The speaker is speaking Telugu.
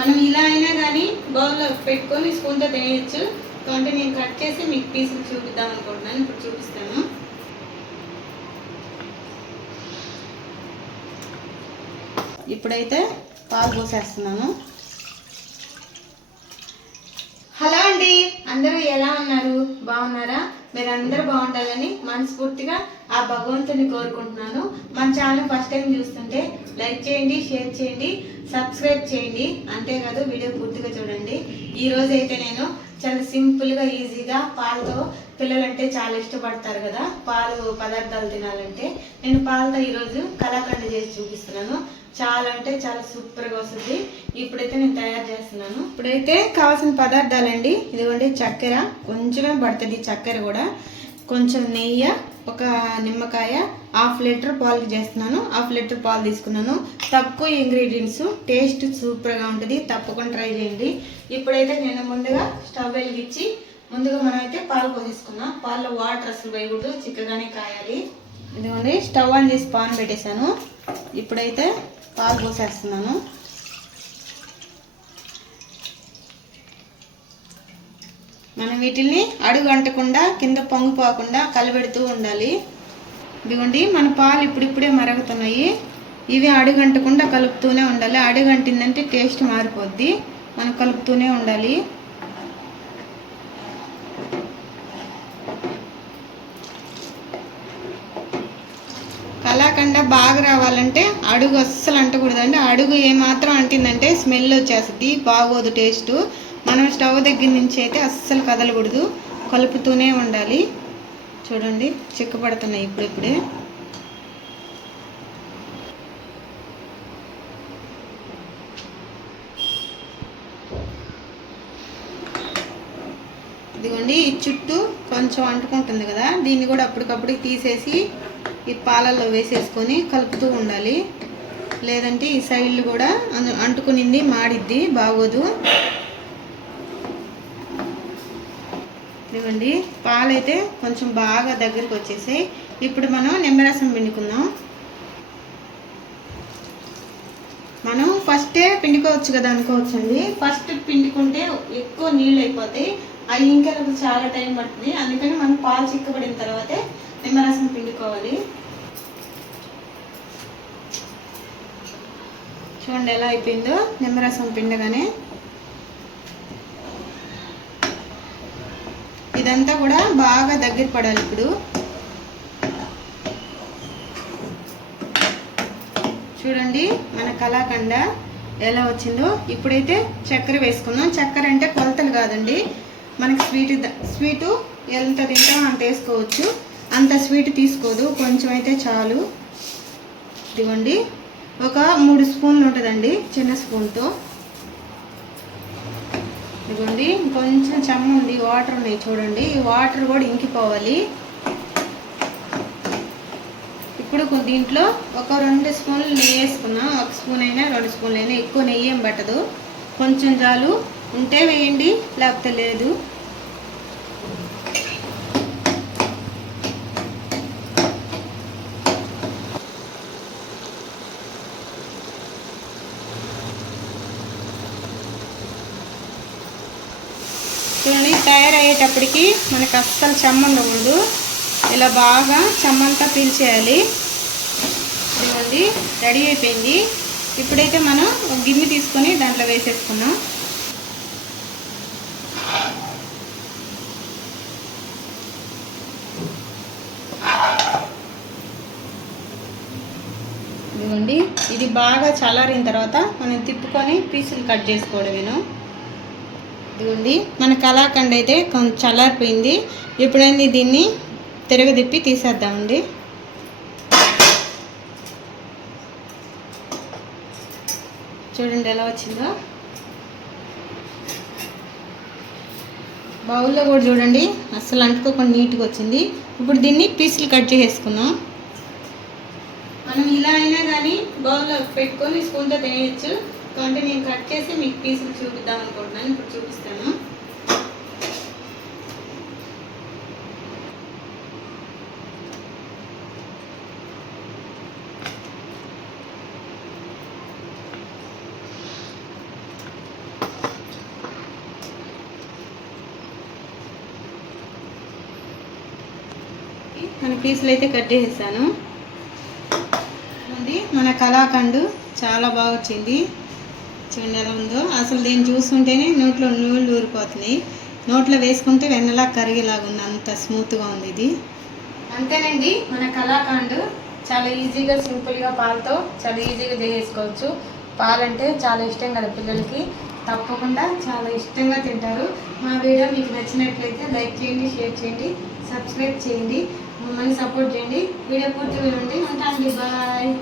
మనం ఇలా అయినా కానీ బౌల్లో పెట్టుకొని స్పూన్తో తినేయచ్చు. అంటే నేను కట్ చేసి మీకు పీసులు చూపిద్దాం అనుకుంటున్నాను. ఇప్పుడు చూపిస్తాను. ఇప్పుడైతే పాలు పోసేస్తున్నాను. హలో అండి, అందరూ ఎలా ఉన్నారు? బాగున్నారా? మీరందరూ బాగుండాలని మనస్ఫూర్తిగా ఆ భగవంతుని కోరుకుంటున్నాను. మన ఛానల్ ఫస్ట్ టైం చూస్తుంటే లైక్ చేయండి, షేర్ చేయండి, సబ్స్క్రైబ్ చేయండి. అంతేకాదు వీడియో పూర్తిగా చూడండి. ఈరోజు అయితే నేను చాలా సింపుల్గా ఈజీగా పాలతో, పిల్లలంటే చాలా ఇష్టపడతారు కదా పాలు పదార్థాలు తినాలంటే, నేను పాలతో ఈరోజు కలాకండ్ చేసి చూపిస్తున్నాను. చాలా అంటే చాలా సూపర్గా వస్తుంది. ఇప్పుడైతే నేను తయారు చేస్తున్నాను. ఇప్పుడైతే కావాల్సిన పదార్థాలండి, ఇదిగోండి చక్కెర కొంచెమే పడుతుంది, చక్కెర కూడా కొంచెం నెయ్యి, ఒక నిమ్మకాయ, 1/2 లీటర్ పాలు చేస్తున్నాను. 1/2 లీటర్ పాలు తీసుకున్నాను. తక్కువ ఇంగ్రీడియంట్స్, టేస్ట్ సూపర్గా ఉంటుంది, తప్పకుండా ట్రై చేయండి. ఇప్పుడైతే నేను ముందుగా స్టవ్ వెలిగించి ముందుగా మనమైతే పాలు పోసేసుకున్నాం. పాలలో వాటర్ అసలు వేయకూడదు, చిక్కగానే కాయాలి. ఇదిగోండి స్టవ్ ఆన్ చేసి పాన్ పెట్టేశాను. ఇప్పుడైతే పాలు పోసేస్తున్నాను. మనం వీటిల్ని అడుగు అంటకుండా, కింద పొంగిపోకుండా కలబెడుతూ ఉండాలి. ఇదిగోండి మన పాలు ఇప్పుడిప్పుడే మరుగుతున్నాయి. ఇవి అడుగంటకుండా కలుపుతూనే ఉండాలి. అడుగంటిందంటే టేస్ట్ మారిపోద్ది. మనం కలుపుతూనే ఉండాలి. కలాకండ బాగా రావాలంటే అడుగు అస్సలు అంటకూడదండి. అడుగు ఏమాత్రం అంటిందంటే స్మెల్ వచ్చేస్తుంది, బాగోదు టేస్ట్. మనం స్టవ్ దగ్గర నుంచి అయితే అస్సలు కదలకూడదు, కలుపుతూనే ఉండాలి. చూడండి చిక్కపడుతున్నాయి ఇప్పుడిప్పుడే. ఇదిగోండి ఈ చుట్టూ కొంచెం అంటుకుంటుంది కదా, దీన్ని కూడా అప్పటికప్పుడు తీసేసి ఈ పాలల్లో వేసేసుకొని కలుపుతూ ఉండాలి. లేదంటే ఈ సైడ్లు కూడా అంటుకునింది మాడిద్ది, బాగోదు. ఇదిగోండి పాలైతే కొంచెం బాగా దగ్గరికి వచ్చేసాయి. ఇప్పుడు మనం నిమ్మరసం పిండుకుందాం. మనం ఫస్టే పిండుకోవచ్చు కదా అనుకోవచ్చండి. ఫస్ట్ పిండుకుంటే ఎక్కువ నీళ్ళు అయిపోతాయి, అవి ఇంకా చాలా టైం పడుతుంది. అందుకని మనం పాలు చిక్కబడిన తర్వాతే నిమ్మరసం పిండుకోవాలి. చూడండి ఎలా అయిపోయిందో నిమ్మరసం పిండగానే. ఇదంతా కూడా బాగా దగ్గర పడాలి. ఇప్పుడు చూడండి మన కలాకండ ఎలా వచ్చిందో. ఇప్పుడైతే చక్కెర వేసుకుందాం. చక్కెర అంటే కొలతలు కాదండి, మనకి స్వీటు ఎంత తింటామో అంత వేసుకోవచ్చు. అంత స్వీట్ తీసుకోదు, కొంచెం అయితే చాలు. ఇదిగోండి ఒక 3 స్పూన్లు ఉంటుందండి చిన్న స్పూన్తో. ఇదిగోండి కొంచెం చెమ్మ ఉంది, వాటర్ ఉన్నాయి చూడండి. ఈ వాటర్ కూడా ఇంకిపోవాలి. ఇప్పుడు దీంట్లో ఒక 2 స్పూన్లు నెయ్యి వేసుకున్నాం. 1 స్పూన్ అయినా 2 స్పూన్లు అయినా, ఎక్కువ నెయ్యి ఏం పట్టదు, కొంచెం చాలు. ఉంటే వేయండి, లేకపోతే లేదు. చూడండి తయారయ్యేటప్పటికి మనకు అస్సలు చెమ్మ ఉండకూడదు, ఇలా బాగా చెమ్మంతా పీల్చేయాలి. ఇదిగోండి రెడీ అయిపోయింది. ఇప్పుడైతే మనం ఒక గిన్నె తీసుకొని దాంట్లో వేసేసుకున్నాం. ఇదిగోండి ఇది బాగా చల్లారిన తర్వాత మనం తిప్పుకొని పీసులు కట్ చేసుకోవడమేను. ఇదిగోండి మన కలాకండ్ అయితే కొంచెం చల్లారిపోయింది. ఎప్పుడైనా దీన్ని తిరగదిప్పి తీసేద్దామండి. చూడండి ఎలా వచ్చిందో. బౌల్లో కూడా చూడండి అస్సలు అంటుకోకుండా నీట్గా వచ్చింది. ఇప్పుడు దీన్ని పీసులు కట్ చేసుకున్నాం. మనం ఇలా అయినా కానీ బౌల్లో పెట్టుకొని స్పూన్తో తినేయచ్చు. అంటే నేను కట్ చేసి మీకు పీసులు చూపిద్దాం అనుకుంటున్నాను. ఇప్పుడు చూపిస్తాను. మన పీసులు అయితే కట్ చేసేసాను. మన కలాకండ్ చాలా బాగా వచ్చింది. చూడండి ఎలా ఉందో. అసలు దీన్ని చూస్తుంటేనే నోట్లో నూళ్ళు ఊరిపోతున్నాయి. నోట్లో వేసుకుంటే వెన్నలా కరిగేలాగా ఉంది, అంత స్మూత్గా ఉంది ఇది. అంతేనండి, మన కలాకండ్ చాలా ఈజీగా సింపుల్గా పాలతో చాలా ఈజీగా చేసుకోవచ్చు. పాలంటే చాలా ఇష్టం కదా పిల్లలకి, తప్పకుండా చాలా ఇష్టంగా తింటారు. మా వీడియో మీకు నచ్చినట్లయితే లైక్ చేయండి, షేర్ చేయండి, సబ్స్క్రైబ్ చేయండి, మమ్మల్ని సపోర్ట్ చేయండి. వీడియో పూర్తిగా ఉండి ఉంటానండి. బాయ్.